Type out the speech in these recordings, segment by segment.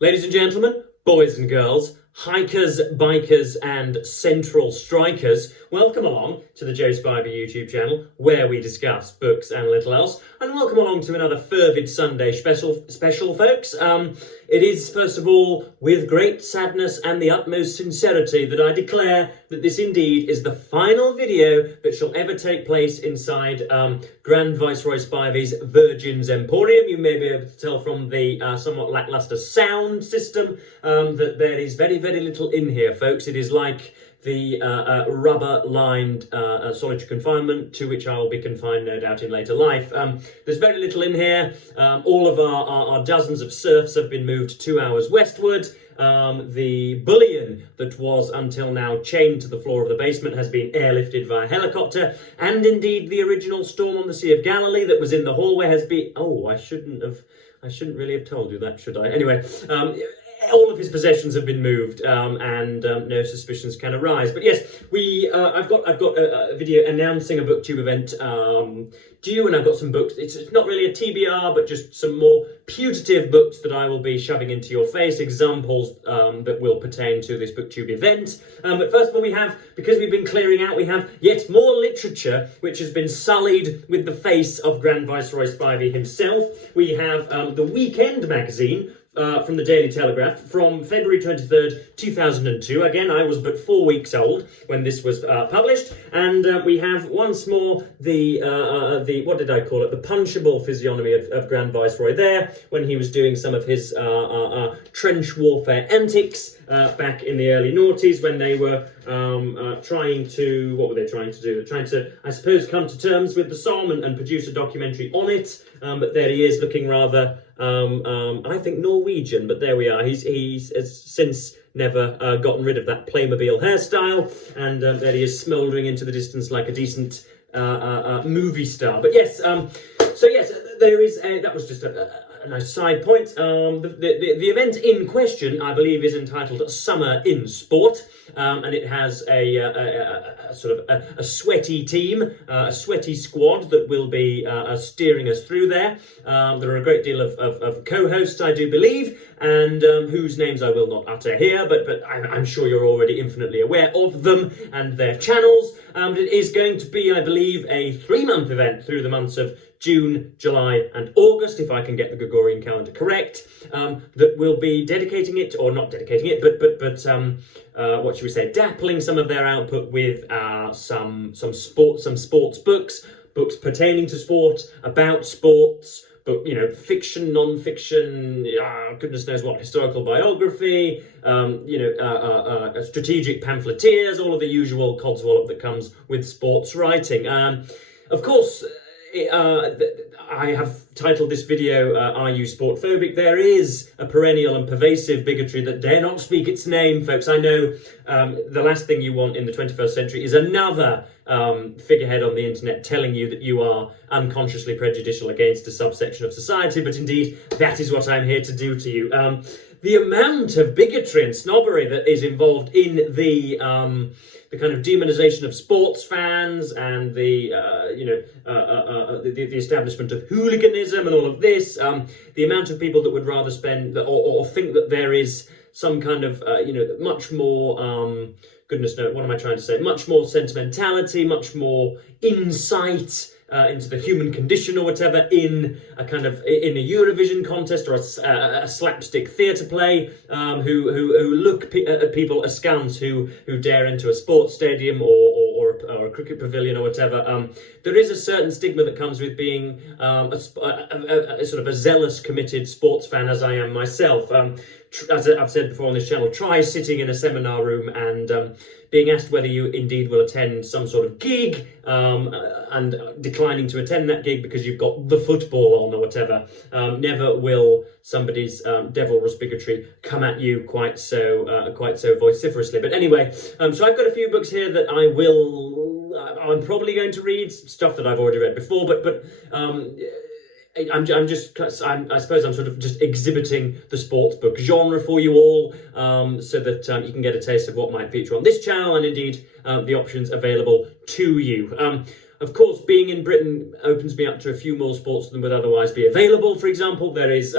Ladies and gentlemen, boys and girls, hikers, bikers, and central strikers, welcome along to the Joe Spivey YouTube channel, where we discuss books and little else. And welcome along to another fervid Sunday special, folks. It is, first of all, with great sadness and the utmost sincerity that I declare that this indeed is the final video that shall ever take place inside Grand Viceroy Spivey's Virgin's Emporium. You may be able to tell from the somewhat lackluster sound system that there is very, very little in here, folks. It is like the rubber-lined solitary confinement to which I will be confined, no doubt, in later life. There's very little in here. All of our dozens of serfs have been moved 2 hours westward. The bullion that was until now chained to the floor of the basement has been airlifted via helicopter, and indeed the original storm on the Sea of Galilee that was in the hallway has been... Oh, I shouldn't really have told you that, should I? Anyway, all of his possessions have been moved, and no suspicions can arise. But yes, I've got a video announcing a booktube event due, and I've got some books. It's not really a TBR, but just some more putative books that I will be shoving into your face, examples that will pertain to this booktube event. But first of all, because we've been clearing out, we have yet more literature which has been sullied with the face of Grand Viceroy Spivey himself. We have the Weekend magazine, from the Daily Telegraph from February 23rd, 2002. Again, I was but 4 weeks old when this was published. And we have once more the what did I call it? The punchable physiognomy of Grand Viceroy there when he was doing some of his trench warfare antics back in the early noughties, when they were trying to... What were they trying to do? They're trying to, I suppose, come to terms with the Somme and produce a documentary on it. But there he is, looking rather... I think Norwegian, but there we are. He's since never gotten rid of that Playmobil hairstyle, and there he is, smouldering into the distance like a decent movie star. But yes, so yes, there is that was just a nice side point. The event in question, I believe, is entitled Summer in Sport, and it has a sort of a sweaty team, a sweaty squad that will be steering us through there. There are a great deal of co-hosts, I do believe, and whose names I will not utter here, but I'm sure you're already infinitely aware of them and their channels. It is going to be, I believe, a 3-month event through the months of June, July and August, if I can get the Gregorian calendar correct, that will be dedicating it, or not dedicating it, but what should we say, dappling some of their output with some sports books pertaining to sport, about sports, but, you know, fiction, non-fiction, goodness knows what, historical biography, strategic pamphleteers, all of the usual codswallop that comes with sports writing. Of course, I have titled this video, Are You Sportphobic? There is a perennial and pervasive bigotry that dare not speak its name, folks. I know the last thing you want in the 21st century is another figurehead on the internet telling you that you are unconsciously prejudicial against a subsection of society, but indeed, that is what I'm here to do to you. The amount of bigotry and snobbery that is involved in the kind of demonization of sports fans and the establishment of hooliganism and all of this, the amount of people that would rather spend or think that there is some kind of much more goodness knows, what am I trying to say? Much more sentimentality, much more insight into the human condition or whatever in a a Eurovision contest or a slapstick theatre play, who look at people askance who dare into a sports stadium or a cricket pavilion or whatever. There is a certain stigma that comes with being a sort of a zealous, committed sports fan, as I am myself. As I've said before on this channel, try sitting in a seminar room and being asked whether you indeed will attend some sort of gig, and declining to attend that gig because you've got the football on or whatever. Never will somebody's devilrous bigotry come at you quite so vociferously. But anyway, so I've got a few books here that I'm probably going to read, stuff that I've already read before, but I suppose I'm sort of just exhibiting the sports book genre for you all, so that you can get a taste of what might feature on this channel, and indeed the options available to you. Of course, being in Britain opens me up to a few more sports than would otherwise be available. For example, there is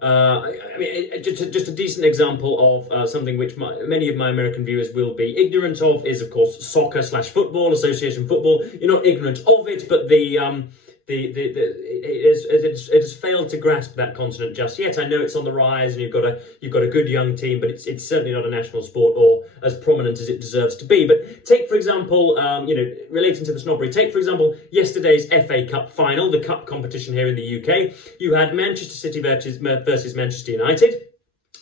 I mean, just a decent example of something which many of my American viewers will be ignorant of is, of course, soccer slash football, association football. You're not ignorant of it, but it has failed to grasp that continent just yet. I know it's on the rise, and you've got a good young team, but it's certainly not a national sport or as prominent as it deserves to be. But take, for example, relating to the snobbery, take, for example, yesterday's FA Cup final, the cup competition here in the UK. You had Manchester City versus Manchester United.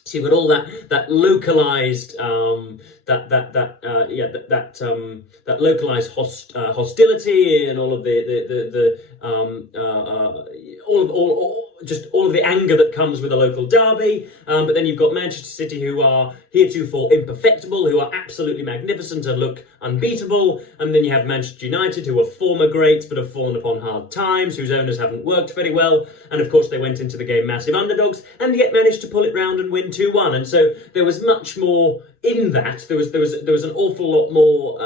So you've got all that localized that localized hostility and all of all of the anger that comes with a local derby. But then you've got Manchester City, who are heretofore imperfectible, who are absolutely magnificent and look unbeatable. And then you have Manchester United, who are former greats but have fallen upon hard times, whose owners haven't worked very well. And of course, they went into the game massive underdogs and yet managed to pull it round and win 2-1. And so there was much more in that. There was an awful lot more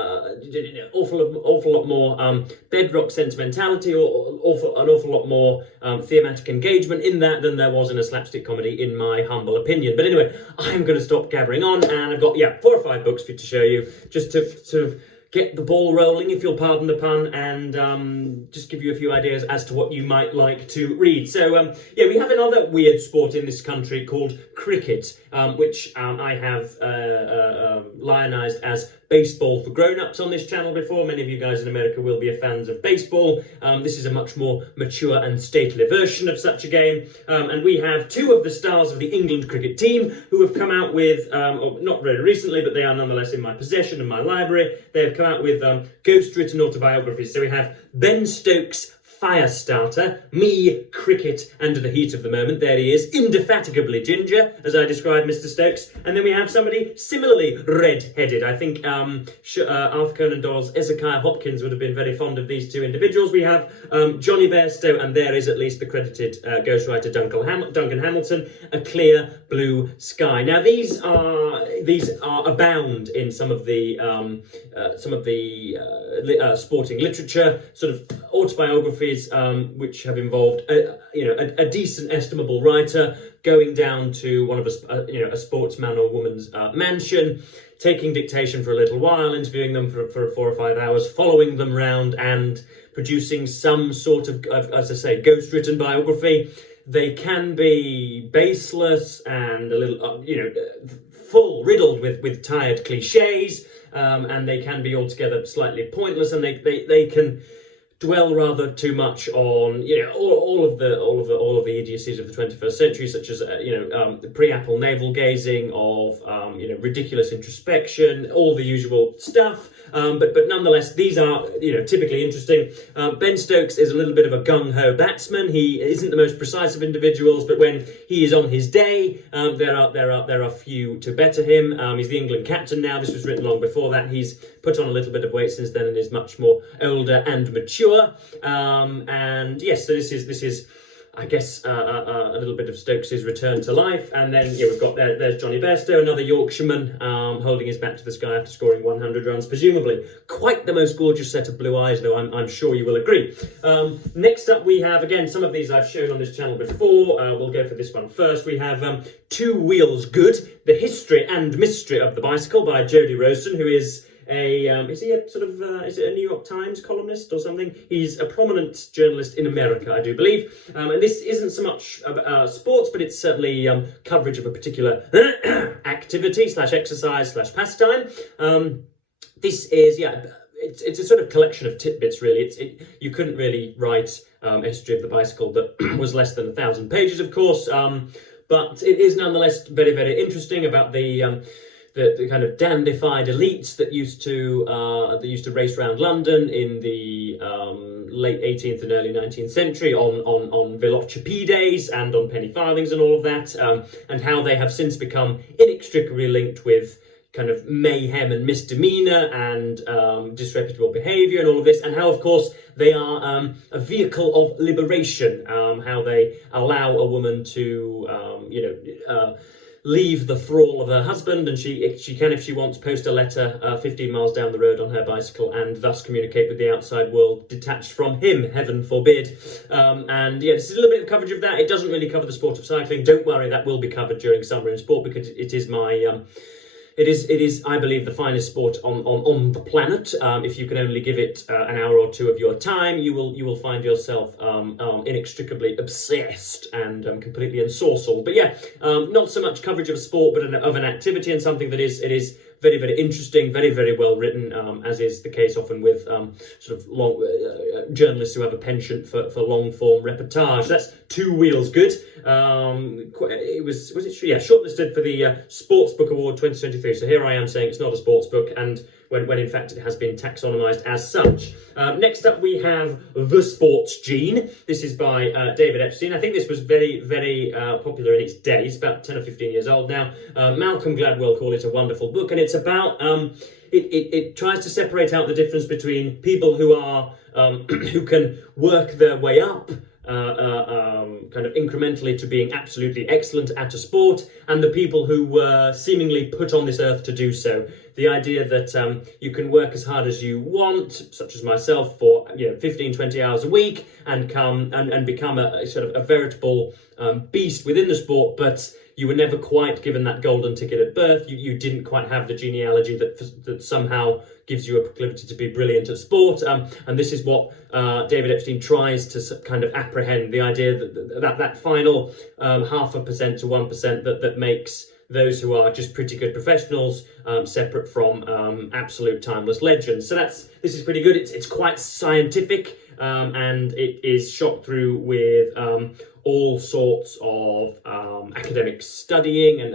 bedrock sentimentality, or an awful lot more thematic engagement in that than there was in a slapstick comedy, in my humble opinion. But anyway, I'm going to stop gabbering on, and I've got 4 or 5 books for you to show you, just to sort of get the ball rolling, if you'll pardon the pun, and just give you a few ideas as to what you might like to read. So, we have another weird sport in this country called cricket, which I have lionised as baseball for grown-ups on this channel before. Many of you guys in America will be fans of baseball. This is a much more mature and stately version of such a game. And we have 2 of the stars of the England cricket team who have come out with, not very recently, but they are nonetheless in my possession and my library. They have come out with ghost-written autobiographies. So we have Ben Stokes' Firestarter, me, cricket, and the heat of the moment. There he is, indefatigably ginger, as I describe Mr. Stokes. And then we have somebody similarly red-headed. I think Arthur Conan Doyle's Ezekiah Hopkins would have been very fond of these 2 individuals. We have Johnny Bairstow, and there is at least the credited ghostwriter Duncan Hamilton, A Clear Blue Sky. Now these are abound in some of the sporting literature, sort of autobiographies, which have involved a decent, estimable writer going down to one of a sportsman or woman's mansion, taking dictation for a little while, interviewing them for 4 or 5 hours, following them round, and producing some sort of, as I say, ghost-written biography. They can be baseless and a little, riddled with tired cliches, and they can be altogether slightly pointless, and they can dwell rather too much on all of the idiocies of the 21st century, such as pre-Apple navel gazing, of ridiculous introspection, all the usual stuff. But nonetheless, these are typically interesting. Ben Stokes is a little bit of a gung-ho batsman. He isn't the most precise of individuals, but when he is on his day, there are few to better him. He's the England captain now. This was written long before that. He's put on a little bit of weight since then and is much more older and mature. And yes, so this is I guess a little bit of Stokes' return to life. And then we've got there's Johnny Bairstow, another Yorkshireman, holding his back to the sky after scoring 100 runs, presumably. Quite the most gorgeous set of blue eyes, though, I'm sure you will agree. Next up, we have, again, some of these I've shown on this channel before. We'll go for this one first. We have Two Wheels Good, The History and Mystery of the Bicycle by Jody Rosen, who is is he a sort of, is it a New York Times columnist or something? He's a prominent journalist in America, I do believe. And this isn't so much sports, but it's certainly coverage of a particular activity / exercise / pastime. This is, it's a sort of collection of tidbits, really. You couldn't really write a history of the bicycle that was less than 1,000 pages, of course. But it is nonetheless very, very interesting about the kind of dandified elites that used to race around London in the late 18th and early 19th century on velocipedes and on penny farthings and all of that, and how they have since become inextricably linked with kind of mayhem and misdemeanor and disreputable behavior and all of this, and how, of course, they are a vehicle of liberation, how they allow a woman to, leave the thrall of her husband, and she can, if she wants, post a letter 15 miles down the road on her bicycle and thus communicate with the outside world detached from him, heaven forbid. And yeah, this is a little bit of coverage of that. It doesn't really cover the sport of cycling. Don't worry, that will be covered during Summer in Sport, because it is my it is, I believe, the finest sport on the planet. If you can only give it an hour or two of your time, you will find yourself inextricably obsessed and completely ensorcelled. But yeah, not so much coverage of sport, but of an activity, and something that is very, very interesting, very, very well written, as is the case often with sort of long journalists who have a penchant for long form reportage. That's Two Wheels Good. Was it? Yeah, shortlisted for the Sports Book Award 2023. So here I am saying it's not a sports book, and when in fact it has been taxonomized as such. Next up we have The Sports Gene. This is by David Epstein. I think this was very, very popular in its day. It's about 10 or 15 years old now. Malcolm Gladwell called it a wonderful book, and it's about it tries to separate out the difference between people who are who can work their way up kind of incrementally to being absolutely excellent at a sport, and the people who were seemingly put on this earth to do so. The idea that you can work as hard as you want, such as myself, for 15, 20 hours a week, and become a sort of a veritable beast within the sport, but you were never quite given that golden ticket at birth. You didn't quite have the genealogy that somehow gives you a proclivity to be brilliant at sport. And this is what David Epstein tries to kind of apprehend, the idea that final 0.5% to 1% that makes those who are just pretty good professionals separate from absolute timeless legends. So this is pretty good. It's quite scientific, and it is shot through with all sorts of academic studying, and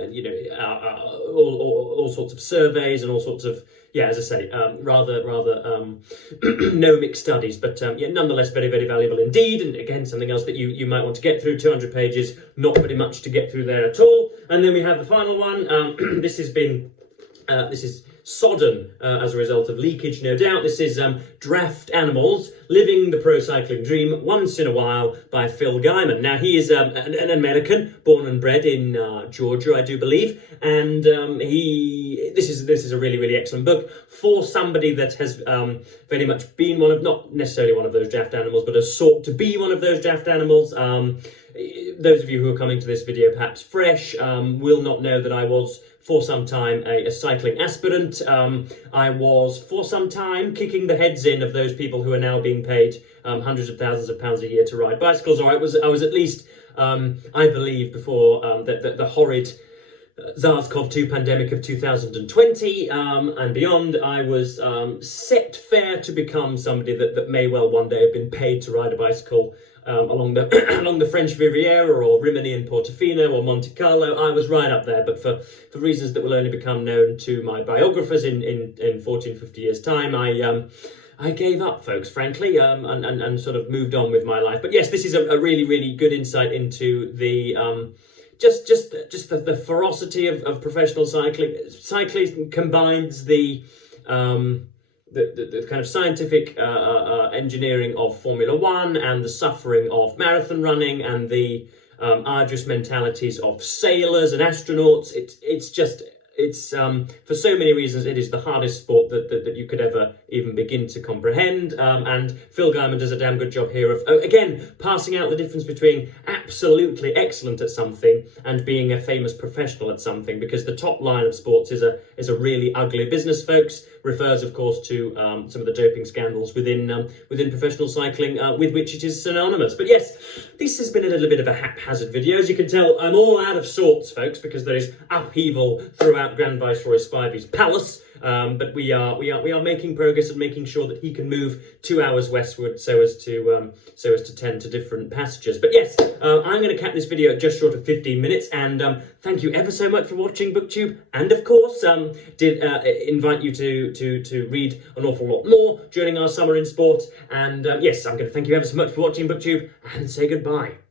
all sorts of surveys, and all sorts of, yeah, as I say, rather gnomic studies, but nonetheless very, very valuable indeed. And again, something else that you might want to get through. 200 pages, not very much to get through there at all. And then we have the final one. This is sodden as a result of leakage, no doubt. This is Draft Animals, Living the Pro Cycling Dream Once in a While by Phil Guyman. Now, he is an American, born and bred in Georgia, I do believe, and this is a really, really excellent book for somebody that has very much been not necessarily one of those draft animals, but has sought to be one of those draft animals. Those of you who are coming to this video perhaps fresh will not know that I was for some time a cycling aspirant. I was for some time kicking the heads in of those people who are now being paid hundreds of thousands of pounds a year to ride bicycles. Or I was at least, I believe, before the horrid SARS-CoV-2 pandemic of 2020 and beyond, I was set fair to become somebody that may well one day have been paid to ride a bicycle along the French Riviera, or Rimini and Portofino, or Monte Carlo. I was right up there, but for reasons that will only become known to my biographers in 14, 50 years' time, I gave up, folks, frankly, and sort of moved on with my life. But yes, this is a really, really good insight into the just the ferocity of professional cycling. Cycling combines the kind of scientific engineering of Formula One, and the suffering of marathon running, and the arduous mentalities of sailors and astronauts. It's for so many reasons, it is the hardest sport that you could ever even begin to comprehend. And Phil Guyman does a damn good job here of, again, passing out the difference between absolutely excellent at something and being a famous professional at something, because the top line of sports is a really ugly business, folks. Refers, of course, to some of the doping scandals within professional cycling, with which it is synonymous. But yes, this has been a little bit of a haphazard video. As you can tell, I'm all out of sorts, folks, because there is upheaval throughout Grand Viceroy Spivey's palace. But we are making progress and making sure that he can move 2 hours westward so as to tend to different passages. But yes, I'm going to cap this video at just short of 15 minutes, and thank you ever so much for watching BookTube. And of course, did invite you to read an awful lot more during our Summer in Sport. And yes, I'm going to thank you ever so much for watching BookTube, and say goodbye.